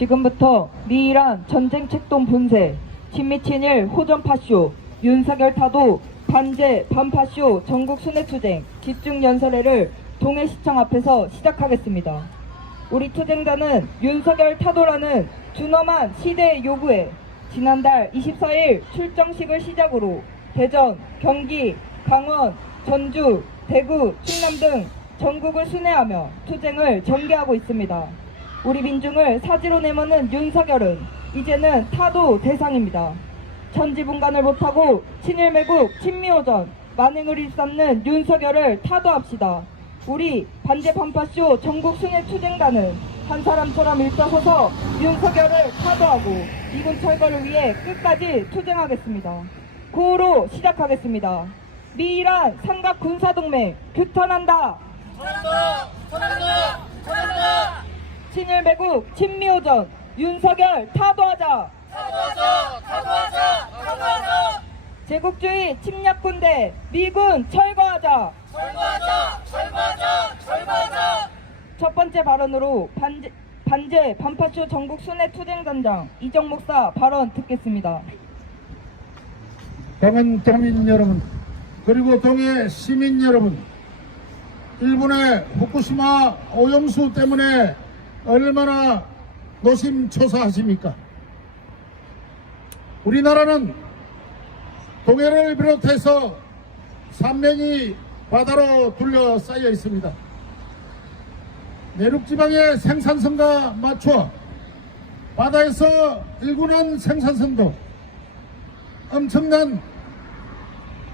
지금부터 미이란 전쟁 책동 분쇄, 친미 친일 호전 파쇼, 윤석열 타도 반제 반파쇼 전국 순회투쟁 집중 연설회를 동해시청 앞에서 시작하겠습니다. 우리 투쟁자는 윤석열 타도라는 준엄한 시대의 요구에 지난달 24일 출정식을 시작으로 대전, 경기, 강원, 전주, 대구, 충남 등 전국을 순회하며 투쟁을 전개하고 있습니다. 우리 민중을 사지로 내모는 윤석열은 이제는 타도 대상입니다. 천지분간을 못하고 친일매국, 친미호전, 만행을 일삼는 윤석열을 타도합시다. 우리 반제 반파쇼 전국 순회 투쟁단은 한 사람처럼 일어서서 윤석열을 타도하고 미군 철거를 위해 끝까지 투쟁하겠습니다. 구호로 시작하겠습니다. 미이란 삼각군사동맹 규탄한다. 터난다. 친일매국, 친미호전, 윤석열 타도하자. 타도하자. 제국주의 침략군대 미군 철거하자. 철거하자. 첫 번째 발언으로 반제 반파쇼 전국 순회 투쟁단장 이정 목사 발언 듣겠습니다. 동원 도민 여러분, 그리고 동해 시민 여러분, 일본의 후쿠시마 오염수 때문에 얼마나 노심초사하십니까? 우리나라는 동해를 비롯해서 삼면이 바다로 둘러싸여 있습니다. 내륙지방의 생산성과 맞춰 바다에서 일군한 생산성도 엄청난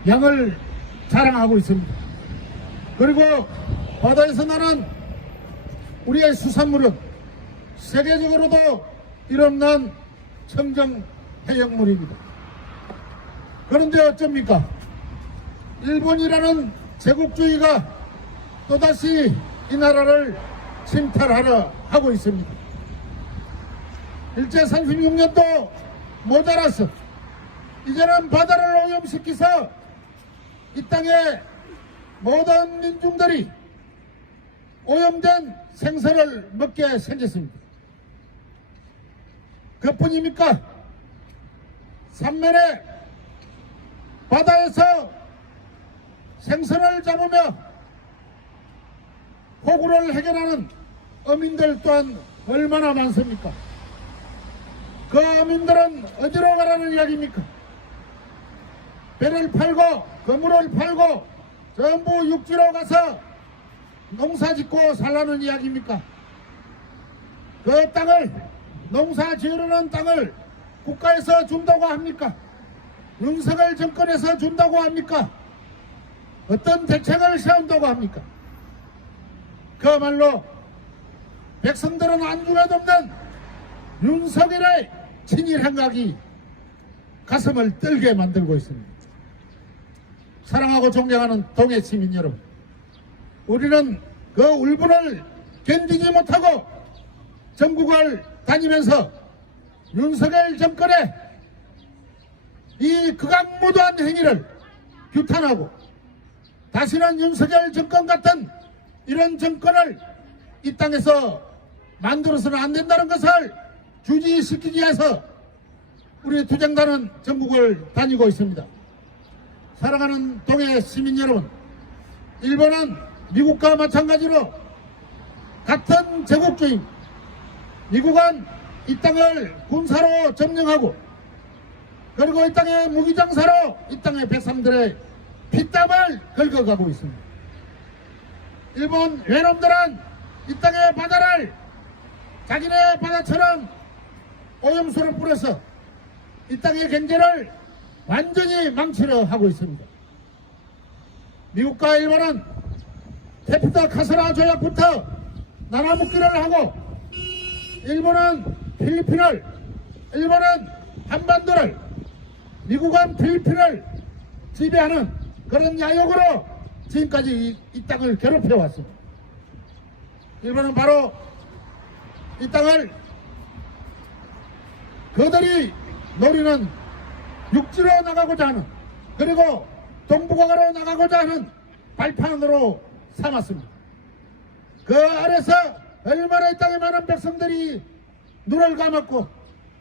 양을 자랑하고 있습니다. 그리고 바다에서 나는 우리의 수산물은 세계적으로도 이름난 청정 해역물입니다. 그런데 어쩝니까? 일본이라는 제국주의가 또다시 이 나라를 침탈하려 하고 있습니다. 일제 36년도 모자라서 이제는 바다를 오염시켜서 이 땅의 모든 민중들이 오염된 생선을 먹게 생겼습니다. 그뿐입니까? 삼면에 바다에서 생선을 잡으며 호구를 해결하는 어민들 또한 얼마나 많습니까? 그 어민들은 어디로 가라는 이야기입니까? 배를 팔고 그물을 팔고 전부 육지로 가서 농사 짓고 살라는 이야기입니까? 그 땅을, 농사 지으려는 땅을 국가에서 준다고 합니까? 윤석열 정권에서 준다고 합니까? 어떤 대책을 세운다고 합니까? 그야말로 백성들은 안중에도 없는 윤석열의 친일 행각이 가슴을 떨게 만들고 있습니다. 사랑하고 존경하는 동해 시민 여러분, 우리는 그 울분을 견디지 못하고 전국을 다니면서 윤석열 정권의 이 극악무도한 행위를 규탄하고 다시는 윤석열 정권 같은 이런 정권을 이 땅에서 만들어서는 안 된다는 것을 주지시키기 위해서 우리 투쟁단은 전국을 다니고 있습니다. 사랑하는 동해 시민 여러분, 일본은 미국과 마찬가지로 같은 제국주의, 미국은 이 땅을 군사로 점령하고 그리고 이 땅의 무기장사로 이 땅의 백성들의 피땀을 긁어가고 있습니다. 일본 외놈들은 이 땅의 바다를 자기네 바다처럼 오염수를 뿌려서 이 땅의 경제를 완전히 망치려 하고 있습니다. 미국과 일본은 테피타 카스라 조약부터 나눠먹기를 하고 일본은 필리핀을, 일본은 한반도를, 미국은 필리핀을 지배하는 그런 야욕으로 지금까지 이 땅을 괴롭혀 왔습니다. 일본은 바로 이 땅을 그들이 노리는 육지로 나가고자 하는, 그리고 동북아로 나가고자 하는 발판으로 삼았습니다. 그 아래서 얼마나 이 땅에 많은 백성들이 눈을 감았고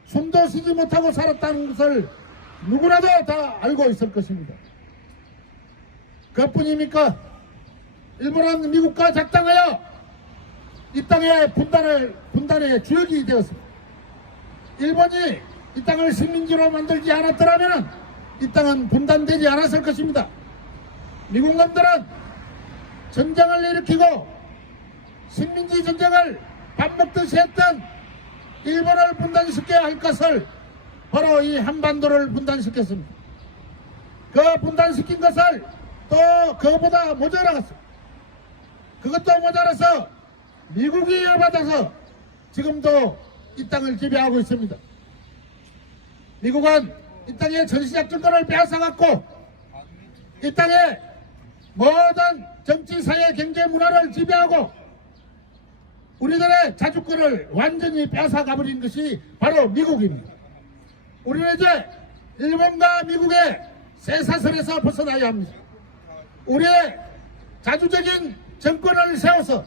숨도 쉬지 못하고 살았다는 것을 누구라도 다 알고 있을 것입니다. 그뿐입니까? 일본은 미국과 작당하여 이 땅의 분단의 주역이 되었습니다. 일본이 이 땅을 식민지로 만들지 않았더라면 이 땅은 분단되지 않았을 것입니다. 미국 놈들은 전쟁을 일으키고 식민지 전쟁을 밥 먹듯이 했던 일본을 분단시켜야 할 것을 바로 이 한반도를 분단시켰습니다. 그 분단시킨 것을 또 그것보다 모자라갔습니다. 그것도 모자라서 미국이 열받아서 지금도 이 땅을 지배하고 있습니다. 미국은 이 땅의 전시작 정권을 빼앗아갖고 이 땅의 모든 정치, 사회, 경제, 문화를 지배하고 우리들의 자주권을 완전히 빼앗아가버린 것이 바로 미국입니다. 우리는 이제 일본과 미국의 쇠사슬에서 벗어나야 합니다. 우리의 자주적인 정권을 세워서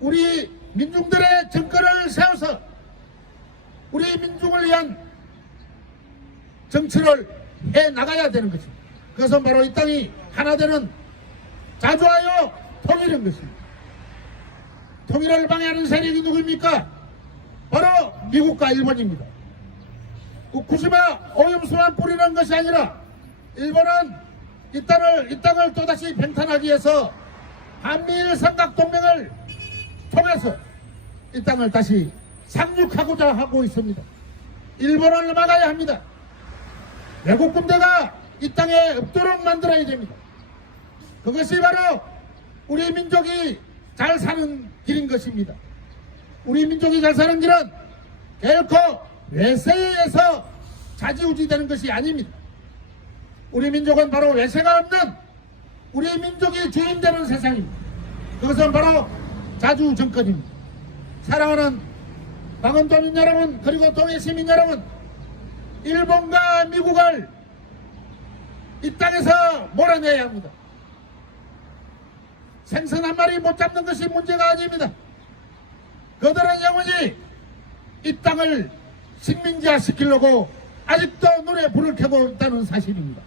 우리 민중들의 정권을 세워서 우리 민중을 위한 정치를 해나가야 되는 것입니다. 그것은 바로 이 땅이 하나 되는 자주하여 통일인 것입니다. 통일을 방해하는 세력이 누구입니까? 바로 미국과 일본입니다. 후쿠시마 오염수만 뿌리는 것이 아니라 일본은 이 땅을 또다시 평탄하기 위해서 한미일 삼각동맹을 통해서 이 땅을 다시 상륙하고자 하고 있습니다. 일본을 막아야 합니다. 외국 군대가 이 땅에 없도록 만들어야 됩니다. 그것이 바로 우리 민족이 잘 사는 길인 것입니다. 우리 민족이 잘 사는 길은 결코 외세에 의해서 좌지우지되는 것이 아닙니다. 우리 민족은 바로 외세가 없는 우리 민족이 주인되는 세상입니다. 그것은 바로 자주정권입니다. 사랑하는 강원도민 여러분, 그리고 동해시민 여러분, 일본과 미국을 이 땅에서 몰아내야 합니다. 생선 한 마리 못 잡는 것이 문제가 아닙니다. 그들은 영원히 이 땅을 식민지화 시키려고 아직도 눈에 불을 켜고 있다는 사실입니다.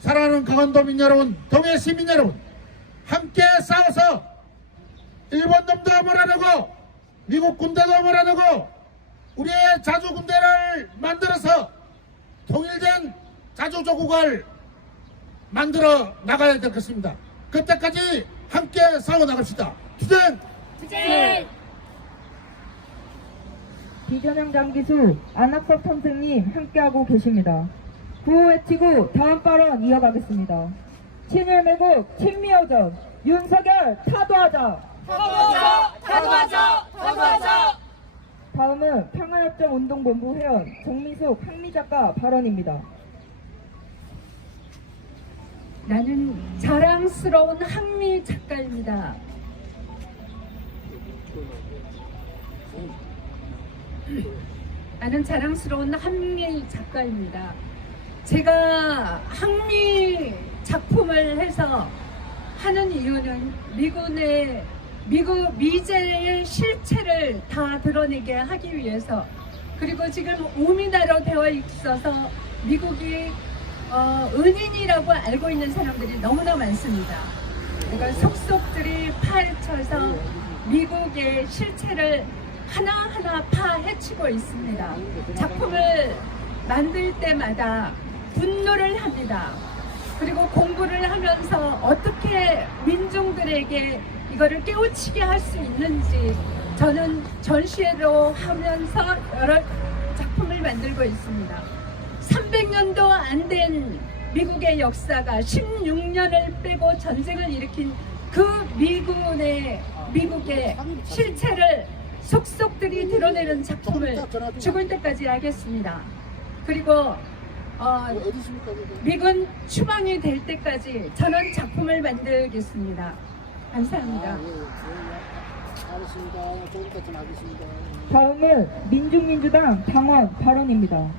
사랑하는 강원도민 여러분, 동해시민 여러분, 함께 싸워서 일본 놈도 몰아내고 미국 군대도 몰아내고 우리의 자주 군대를 만들어서 통일된 자주조국을 만들어 나가야 될 것입니다. 그때까지 함께 싸워 나갑시다. 투쟁! 투쟁! 비전형 장기수 안학섭 선생님 함께하고 계십니다. 구호 외치고 다음 발언 이어가겠습니다. 친일 매국 친미여전 윤석열 타도하자. 타도하자! 타도하자! 타도하자! 다음은 평화협정운동본부 회원 정미숙 한미작가 발언입니다. 나는 자랑스러운 한미 작가입니다. 나는 자랑스러운 한미 작가입니다. 제가 한미 작품을 해서 하는 이유는 미국 미제의 실체를 다 드러내게 하기 위해서, 그리고 지금 우미나로 되어 있어서 미국이 은인이라고 알고 있는 사람들이 너무나 많습니다. 그러니까 속속들이 파헤쳐서 미국의 실체를 하나하나 파헤치고 있습니다. 작품을 만들 때마다 분노를 합니다. 그리고 공부를 하면서 어떻게 민중들에게 이거를 깨우치게 할 수 있는지 저는 전시회로 하면서 여러 작품을 만들고 있습니다. 300년도 안 된 미국의 역사가 16년을 빼고 전쟁을 일으킨 그 미국의 실체를 속속들이 드러내는 작품을 죽을 때까지 하겠습니다. 그리고 미군 추방이 될 때까지 저는 작품을 만들겠습니다. 감사합니다. 알겠습니다. 조금 더 하겠습니다. 다음은 민중민주당 당원 발언입니다.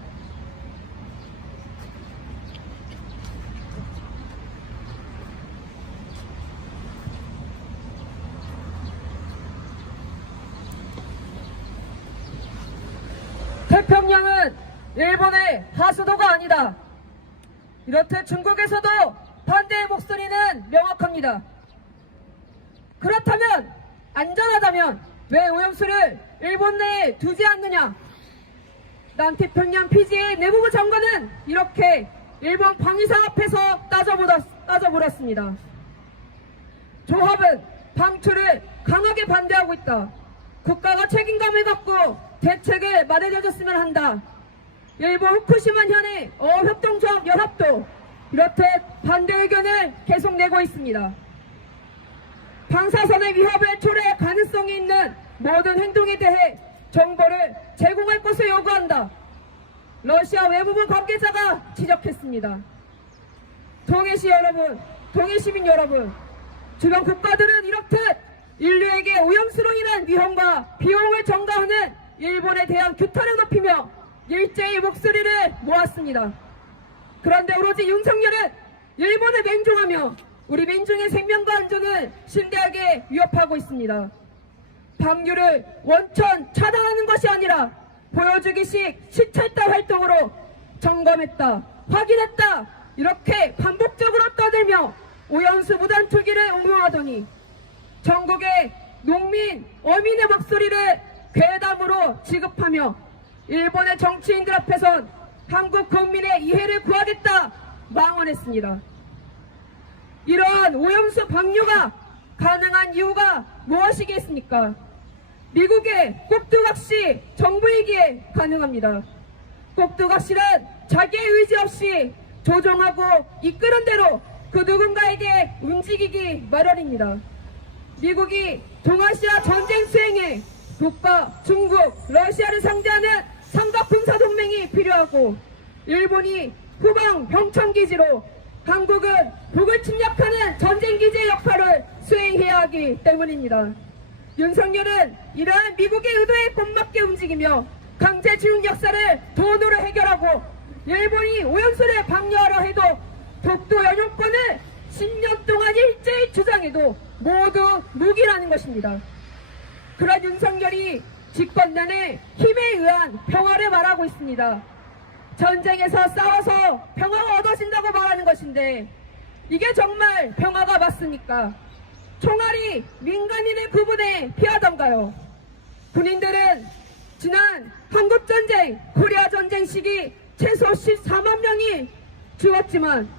태평양은 일본의 하수도가 아니다. 이렇듯 중국에서도 반대의 목소리는 명확합니다. 그렇다면 안전하다면 왜 오염수를 일본 내에 두지 않느냐? 남태평양 PGA 내무부 장관은 이렇게 일본 방위상 앞에서 따져물었습니다. 조합은 방출을 강하게 반대하고 있다. 국가가 책임감을 갖고 대책을 마련해줬으면 한다. 일본 후쿠시마 현의 어협동조합 연합도 이렇듯 반대 의견을 계속 내고 있습니다. 방사선의 위협을 초래할 가능성이 있는 모든 행동에 대해 정보를 제공할 것을 요구한다. 러시아 외무부 관계자가 지적했습니다. 동해시 여러분, 동해시민 여러분, 주변 국가들은 이렇듯 인류에게 오염수로 인한 위험과 비용을 전가하는 일본에 대한 규탄을 높이며 일제히 목소리를 모았습니다. 그런데 오로지 윤석열은 일본을 맹종하며 우리 민중의 생명과 안전을 심대하게 위협하고 있습니다. 방류를 원천 차단하는 것이 아니라 보여주기식 시찰다 활동으로 점검했다, 확인했다 이렇게 반복적으로 떠들며 오염수 무단 투기를 옹호하더니 전국의 농민, 어민의 목소리를 괴담으로 지급하며 일본의 정치인들 앞에선 한국 국민의 이해를 구하겠다 망언했습니다. 이러한 오염수 방류가 가능한 이유가 무엇이겠습니까? 미국의 꼭두각시 정부이기에 가능합니다. 꼭두각시는 자기의 의지 없이 조종하고 이끄는 대로 그 누군가에게 움직이기 마련입니다. 미국이 동아시아 전쟁 수행에 북과 중국, 러시아를 상대하는 삼각군사동맹이 필요하고 일본이 후방 병청기지로 한국은 북을 침략하는 전쟁기지의 역할을 수행해야 하기 때문입니다. 윤석열은 이러한 미국의 의도에 꼼맞게 움직이며 강제징용 역사를 돈으로 해결하고 일본이 오염수를 방류하려 해도 독도 영유권을 10년 동안 일제히 주장해도 모두 무기라는 것입니다. 그런 윤석열이 집권 내내 힘에 의한 평화를 말하고 있습니다. 전쟁에서 싸워서 평화가 얻어진다고 말하는 것인데 이게 정말 평화가 맞습니까? 총알이 민간인의 구분에 피하던가요? 군인들은 지난 한국전쟁, 코리아전쟁 시기 최소 14만 명이 죽었지만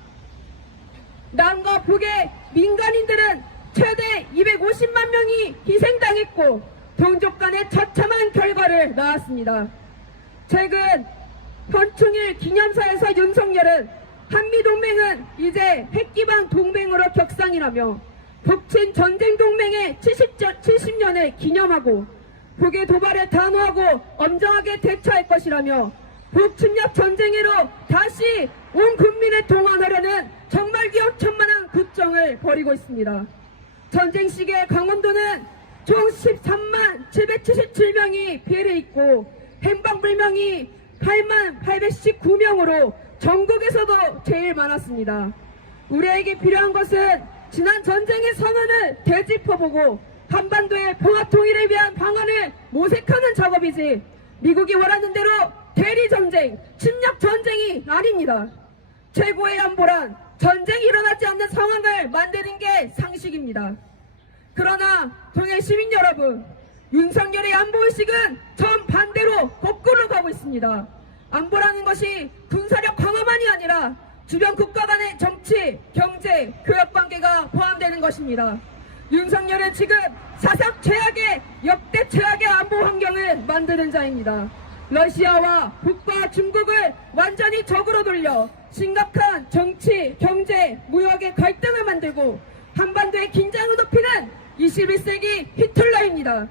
남과 북의 민간인들은 최대 250만 명이 희생당했고 동족 간의 처참한 결과를 낳았습니다. 최근 현충일 기념사에서 윤석열은 한미동맹은 이제 핵기반 동맹으로 격상이라며 북친 전쟁동맹의 70년을 기념하고 북의 도발을 단호하고 엄정하게 대처할 것이라며 북침략 전쟁으로 다시 온 국민을 동원하려는 정말 위험천만한 국정을 벌이고 있습니다. 전쟁 시기에 강원도는 총 13만 777명이 피해를 입고 행방불명이 8만 819명으로 전국에서도 제일 많았습니다. 우리에게 필요한 것은 지난 전쟁의 선언을 되짚어보고 한반도의 평화통일을 위한 방안을 모색하는 작업이지 미국이 원하는 대로 대리전쟁, 침략전쟁이 아닙니다. 최고의 안보란 전쟁이 일어나지 않는 상황을 만드는 게 상식입니다. 그러나 동해 시민 여러분, 윤석열의 안보의식은 정반대로 거꾸로 가고 있습니다. 안보라는 것이 군사력 강화만이 아니라 주변 국가 간의 정치, 경제, 교역 관계가 포함되는 것입니다. 윤석열은 지금 사상 최악의 역대 최악의 안보 환경을 만드는 자입니다. 러시아와 북과 중국을 완전히 적으로 돌려 심각한 정치, 경제, 무역의 갈등을 만들고 한반도의 긴장을 높이는 21세기 히틀러입니다.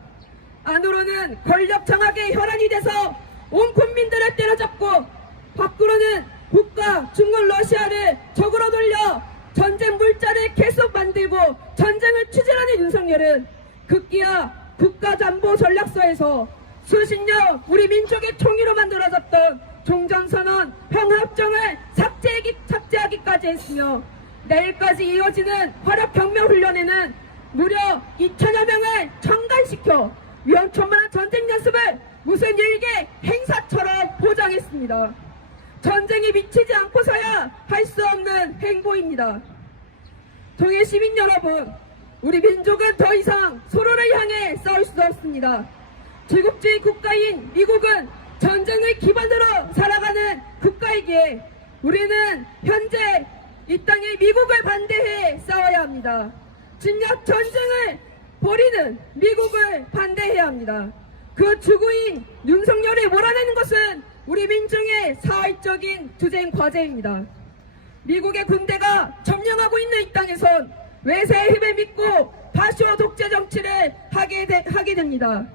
안으로는 권력 장악의 혈안이 돼서 온 국민들을 때려잡고 밖으로는 북과 중국, 러시아를 적으로 돌려 전쟁 물자를 계속 만들고 전쟁을 추진하는 윤석열은 급기야 국가안보 전략서에서 수십 년 우리 민족의 총의로 만들어졌던 종전선언 평화협정을 삭제하기까지 했으며 내일까지 이어지는 화력경매훈련에는 무려 2천여 명을 청간시켜 위험천만한 전쟁 연습을 무슨 일개 행사처럼 포장했습니다. 전쟁이 미치지 않고서야 할 수 없는 행보입니다. 동해 시민 여러분, 우리 민족은 더 이상 서로를 향해 싸울 수 없습니다. 제국주의 국가인 미국은 전쟁을 기반으로 살아가는 국가이기에 우리는 현재 이 땅에 미국을 반대해 싸워야 합니다. 침략 전쟁을 벌이는 미국을 반대해야 합니다. 그 주구인 윤석열을 몰아내는 것은 우리 민중의 사회적인 투쟁 과제입니다. 미국의 군대가 점령하고 있는 이 땅에선 외세의 힘을 믿고 파쇼 독재 정치를 하게 됩니다.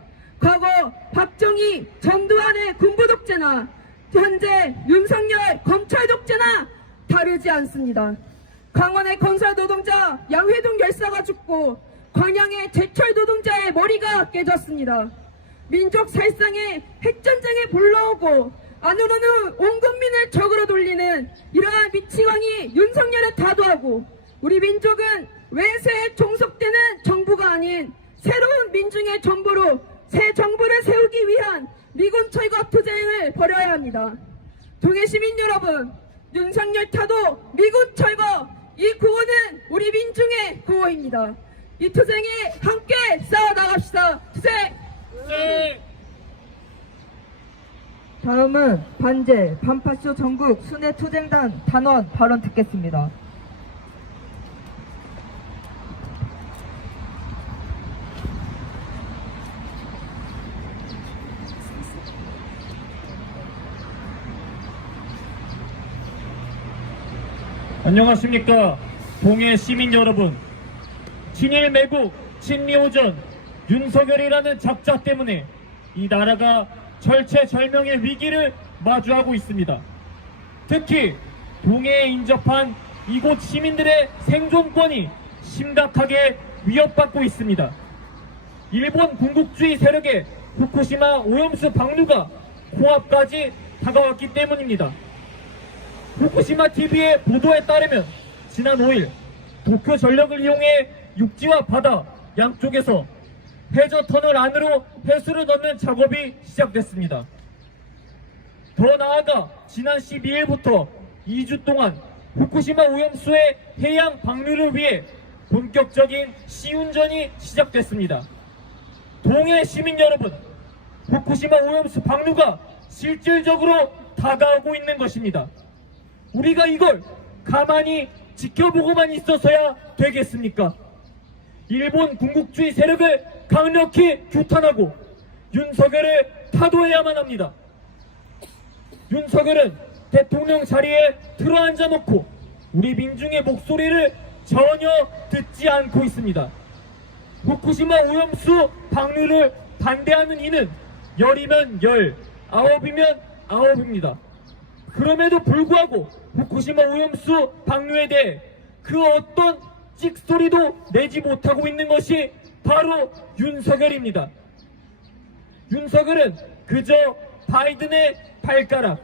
과거 박정희, 전두환의 군부 독재나 현재 윤석열 검찰 독재나 다르지 않습니다. 강원의 건설 노동자 양회동 열사가 죽고 광양의 제철 노동자의 머리가 깨졌습니다. 민족 살상에 핵전쟁에 불러오고 안으로는 온 국민을 적으로 돌리는 이러한 미치광이 윤석열에 다도하고 우리 민족은 외세에 종속되는 정부가 아닌 새로운 민중의 정부로 새 정부를 세우기 위한 미군 철거 투쟁을 벌여야 합니다. 동해 시민 여러분, 윤석열 타도 미군 철거, 이 구호는 우리 민중의 구호입니다. 이 투쟁에 함께 싸워나갑시다. 투쟁! 다음은 반제, 반파쇼 전국 순회투쟁단 단원 발언 듣겠습니다. 안녕하십니까 동해 시민 여러분. 친일 매국 친미오전 윤석열이라는 작자 때문에 이 나라가 절체절명의 위기를 마주하고 있습니다. 특히 동해에 인접한 이곳 시민들의 생존권이 심각하게 위협받고 있습니다. 일본 군국주의 세력의 후쿠시마 오염수 방류가 코앞까지 다가왔기 때문입니다. 후쿠시마 TV의 보도에 따르면 지난 5일 도쿄 전력을 이용해 육지와 바다 양쪽에서 해저 터널 안으로 해수를 넣는 작업이 시작됐습니다. 더 나아가 지난 12일부터 2주 동안 후쿠시마 오염수의 해양 방류를 위해 본격적인 시운전이 시작됐습니다. 동해 시민 여러분, 후쿠시마 오염수 방류가 실질적으로 다가오고 있는 것입니다. 우리가 이걸 가만히 지켜보고만 있어서야 되겠습니까? 일본 군국주의 세력을 강력히 규탄하고 윤석열을 타도해야만 합니다. 윤석열은 대통령 자리에 들어앉아 놓고 우리 민중의 목소리를 전혀 듣지 않고 있습니다. 후쿠시마 오염수 방류를 반대하는 이는 열이면 열, 아홉이면 아홉입니다. 그럼에도 불구하고 후쿠시마 오염수 방류에 대해 그 어떤 찍소리도 내지 못하고 있는 것이 바로 윤석열입니다. 윤석열은 그저 바이든의 발가락,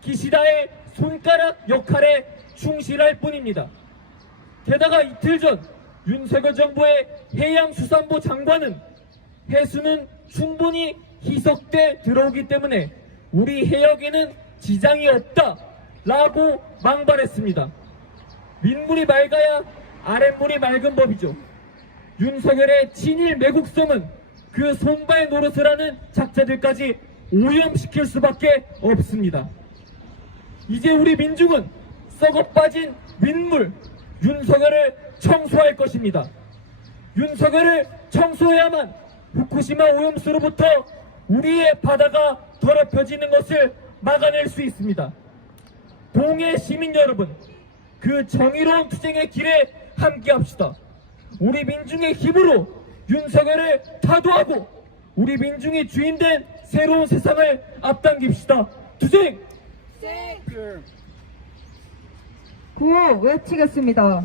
기시다의 손가락 역할에 충실할 뿐입니다. 게다가 이틀 전 윤석열 정부의 해양수산부 장관은 해수는 충분히 희석돼 들어오기 때문에 우리 해역에는 지장이 없다라고 망발했습니다. 윗물이 맑아야 아랫물이 맑은 법이죠. 윤석열의 친일 매국성은 그 손발 노릇을 하는 작자들까지 오염시킬 수밖에 없습니다. 이제 우리 민중은 썩어빠진 윗물 윤석열을 청소할 것입니다. 윤석열을 청소해야만 후쿠시마 오염수로부터 우리의 바다가 더럽혀지는 것을 막아낼 수 있습니다. 동해 시민 여러분, 그 정의로운 투쟁의 길에 함께합시다. 우리 민중의 힘으로 윤석열을 타도하고 우리 민중이 주인된 새로운 세상을 앞당깁시다. 투쟁! 구호 외치겠습니다.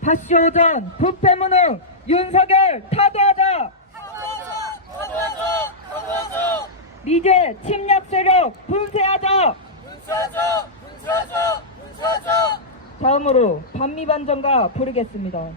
파쇼전 부패무능 윤석열 타도하자! 미제 침략 세력 분쇄하자! 다음으로 반미반전가 부르겠습니다.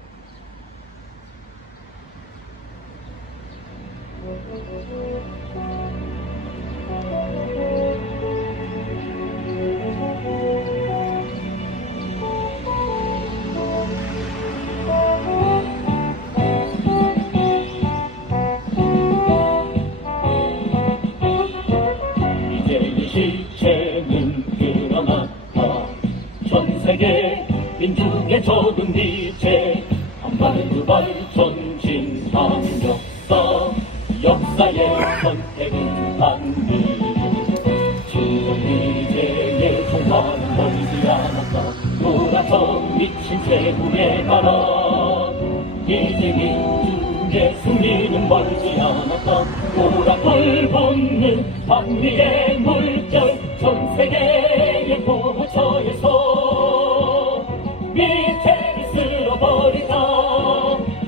역사의 선택은 반드시 진정의제의 종말은 멀지 않았다. 돌아서 미친 제국의 바람 이제 민중의 승리는 멀지 않았다. 보라불 붙는 반미의 물결 전 세계의 보호처에서 밑에를 쓸어버리자.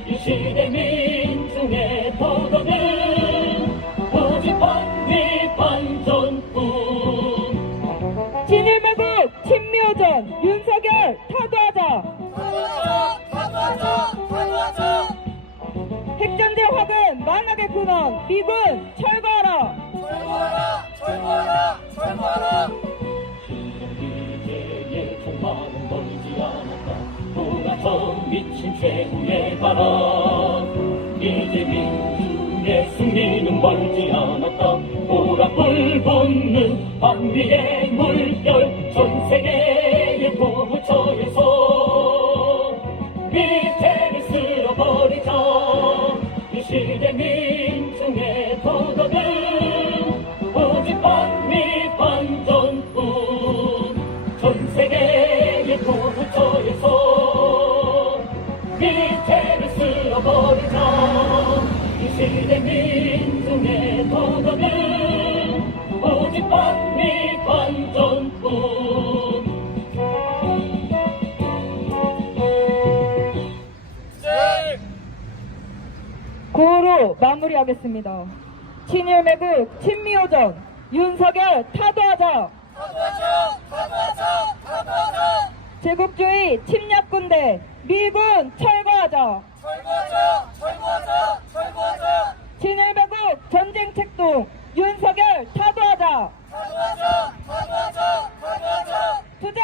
이 시대 민중의 도덕은 오직 반미 반전뿐. 친일매국 친미오전 윤석열 타도하자. 핵전제 확은 만악의 근원 미군 철거하라. 이제의 종말은 멀지 않았다. 돌아서 미친 최후의 바람 이제 민중의 승리는 멀지 않았다. 보라불 붙는 반미의 물결 전 세계의 보호처에서 밑에를 쓸어버리자. 이 시대 민중의 도덕은 오직 반미 반전뿐. 전 세계의 보호처에서 밑에를 쓸어버리자. 이 시대 민중의 도덕은 오직 반미 반전뿐. 구호로 마무리하겠습니다. 친일매국 친미오전 윤석열 타도하자. 제국주의 침략군대 미군 철거하자. 친일매국 전쟁 책동 윤석열 타도하자. 투쟁